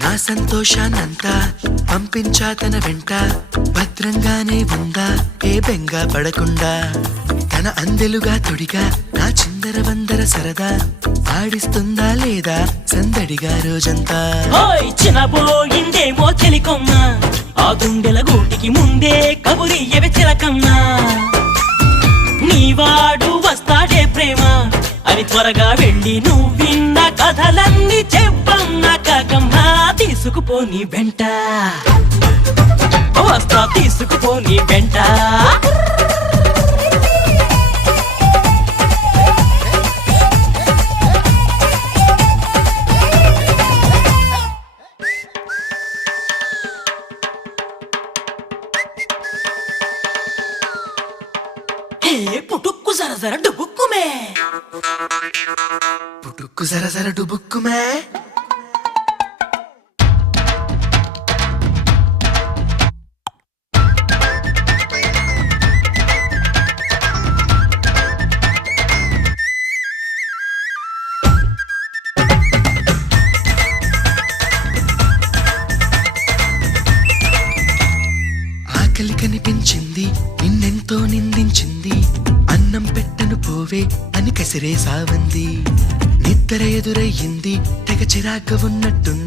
నా సంతోషాన్నంతా పంపించా తన వెంట, భద్రంగానే ఉందా ఏ బెంగా పడకుండా. తన అందెలుగా తొడిగా నా చిందర వందర సరదా, ఆడిస్తుందా లేదా సందడిగా రోజంతా. చిన్నపోయిందేమో చెలికొమ్మ, ఆ గుండెల గూటికి ముందే కబురియవే చిలకమ్మా. నీవాడు వస్తాడే ప్రేమ అని త్వరగా వెళ్ళి నువ్విన్న కథలన్నీ చెప్పమ్మా కాకమ్మా. తీసుకుపోని వెంట వస్తా, తీసుకుపోని వెంట. పుటుక్కు జర డుబుక్కుమే, పుటుక్కు జర డుబుక్కుమే. ఆకలి కనిపించింది, నిన్నెంతో నిందించింది, అన్నం పెట్టను పోవే అని కసిరే సావంది. నిద్ర ఎదురయ్యింది, తెగ చిరాగ్గా ఉన్నట్టుంది.